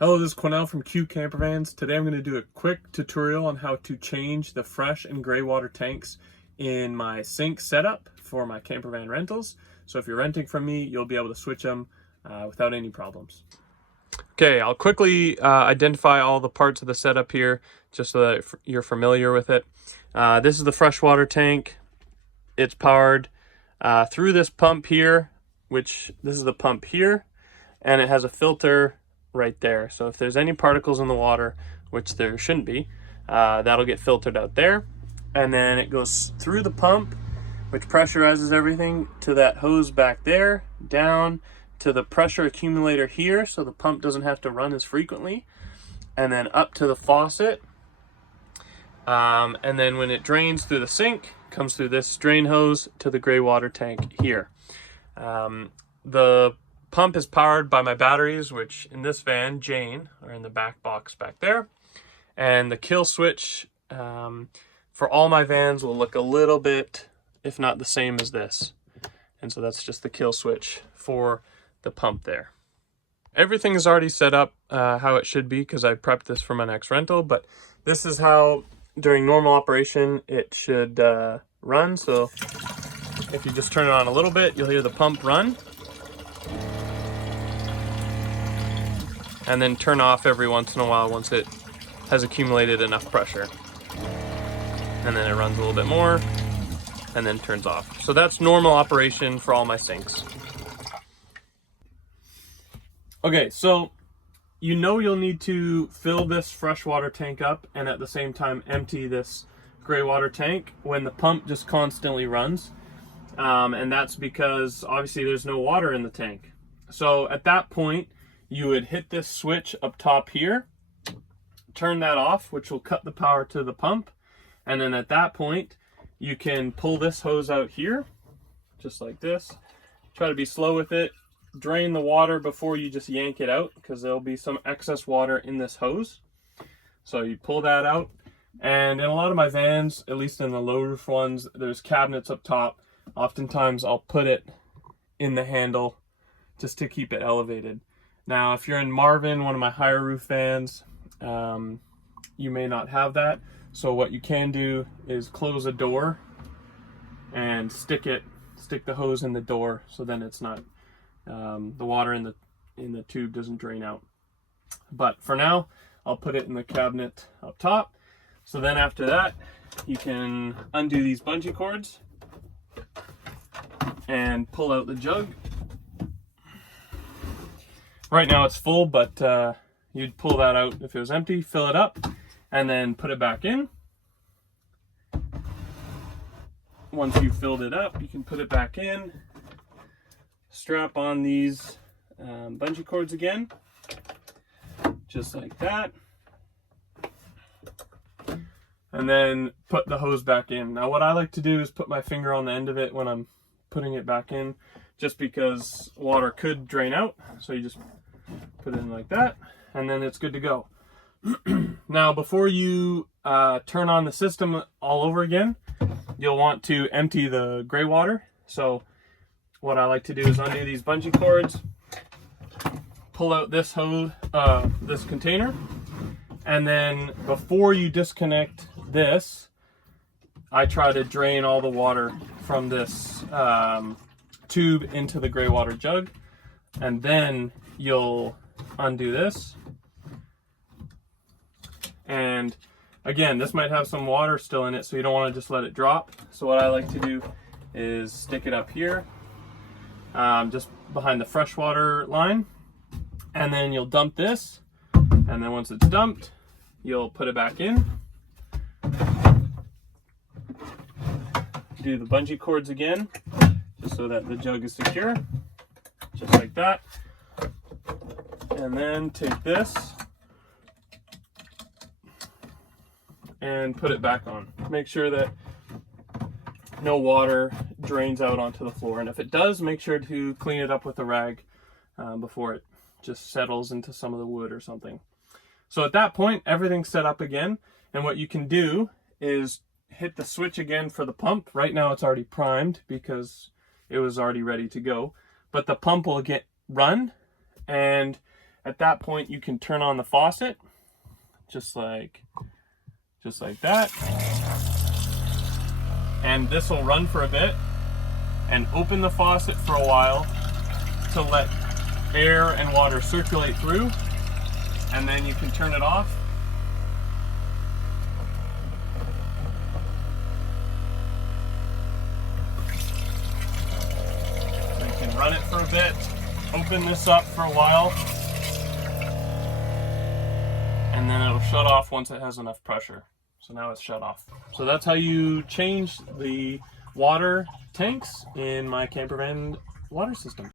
Hello, this is Cornell from Q Campervans. Today I'm going to do a quick tutorial on how to change the fresh and gray water tanks in my sink setup for my campervan rentals. So if you're renting from me, you'll be able to switch them without any problems. Okay, I'll quickly identify all the parts of the setup here just so that you're familiar with it. This is the freshwater tank. It's powered through this pump here, which this is the pump here, and it has a filter right there. So if there's any particles in the water, which there shouldn't be, that'll get filtered out there. And then it goes through the pump, which pressurizes everything, to that hose back there, down to the pressure accumulator here, so the pump doesn't have to run as frequently, and then up to the faucet. And then when it drains through the sink, comes through this drain hose to the gray water tank here. The pump is powered by my batteries, which in this van, Jane, are in the back box back there. And the kill switch for all my vans will look a little bit, if not the same as this. And so that's just the kill switch for the pump there. Everything is already set up how it should be because I prepped this for my next rental, but this is how during normal operation it should run. So if you just turn it on a little bit, you'll hear the pump run. And then turn off every once in a while once it has accumulated enough pressure. And then it runs a little bit more and then turns off. So that's normal operation for all my sinks. Okay, so you know you'll need to fill this freshwater tank up and at the same time empty this gray water tank when the pump just constantly runs. And that's because obviously there's no water in the tank. So at that point, you would hit this switch up top here, turn that off, which will cut the power to the pump. And then at that point, you can pull this hose out here, just like this. Try to be slow with it. Drain the water before you just yank it out, because there'll be some excess water in this hose. So you pull that out. And in a lot of my vans, at least in the low roof ones, there's cabinets up top. Oftentimes I'll put it in the handle just to keep it elevated. Now, if you're in Marvin, one of my higher roof vans, you may not have that. So what you can do is close a door and stick the hose in the door, so then it's not the water in the tube doesn't drain out. But for now, I'll put it in the cabinet up top. So then after that, you can undo these bungee cords and pull out the jug. Right now it's full, but you'd pull that out if it was empty, fill it up, and then put it back in. Once you've filled it up, you can put it back in, strap on these bungee cords again, just like that, and then put the hose back in. Now what I like to do is put my finger on the end of it when I'm putting it back in, just because water could drain out. So you just put it in like that, and then it's good to go. Now, before you turn on the system all over again, you'll want to empty the gray water. So what I like to do is undo these bungee cords, pull out this hose, this container, and then before you disconnect this, I try to drain all the water from this tube into the gray water jug, and then you'll undo this. And again, this might have some water still in it, so you don't want to just let it drop. So what I like to do is stick it up here, just behind the freshwater line, and then you'll dump this, and then once it's dumped, you'll put it back in. Do the bungee cords again, just so that the jug is secure, just like that. And then take this and put it back on. Make sure that no water drains out onto the floor, and if it does, make sure to clean it up with a rag before it just settles into some of the wood or something. So at that point, everything's set up again, and what you can do is hit the switch again for the pump. Right now it's already primed because it was already ready to go, but the pump will get run, and At that point, you can turn on the faucet, just like that. And this will run for a bit, and open the faucet for a while to let air and water circulate through, and then you can turn it off. So you can run it for a bit, open this up for a while, and then it'll shut off once it has enough pressure. So now it's shut off. So that's how you change the water tanks in my campervan water system.